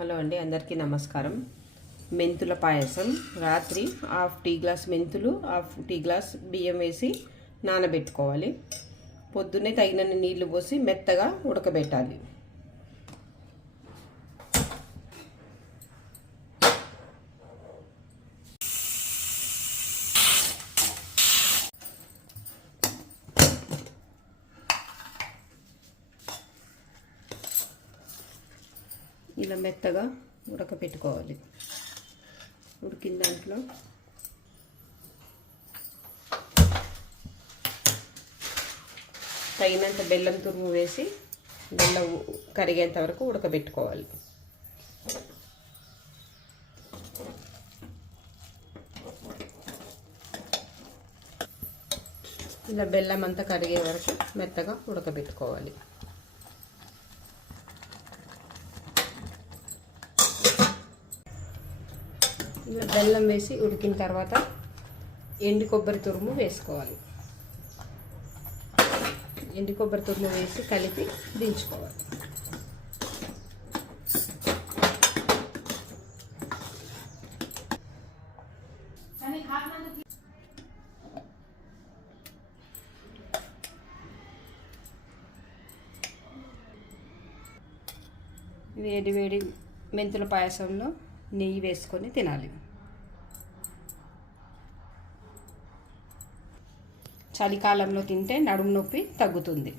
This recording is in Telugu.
హలో అండి, అందరికీ నమస్కారం. మెంతుల పాయసం. రాత్రి హాఫ్ టీ గ్లాస్ మెంతులు, హాఫ్ టీ గ్లాస్ బియ్యం వేసి నానబెట్టుకోవాలి. పొద్దున్నే తగినన్ని నీళ్లు పోసి మెత్తగా ఉడకబెట్టాలి. ఇలా మెత్తగా ఉడకపెట్టుకోవాలి. ఉడికిన దాంట్లో తగినంత బెల్లం తురుము వేసి బెల్లం కరిగేంత వరకు ఉడకబెట్టుకోవాలి. ఇలా బెల్లం అంతా కరిగే వరకు మెత్తగా ఉడకబెట్టుకోవాలి. ఇలా బెల్లం వేసి ఉడికిన తర్వాత ఎండు కొబ్బరి తురుము వేసుకోవాలి. ఎండు కొబ్బరి తురుము వేసి కలిపి దించుకోవాలి. వేడి వేడి మెంతుల పాయసంలో నెయ్యి వేసుకొని తినాలి. చలికాలంలో తింటే నడుము నొప్పి తగ్గుతుంది.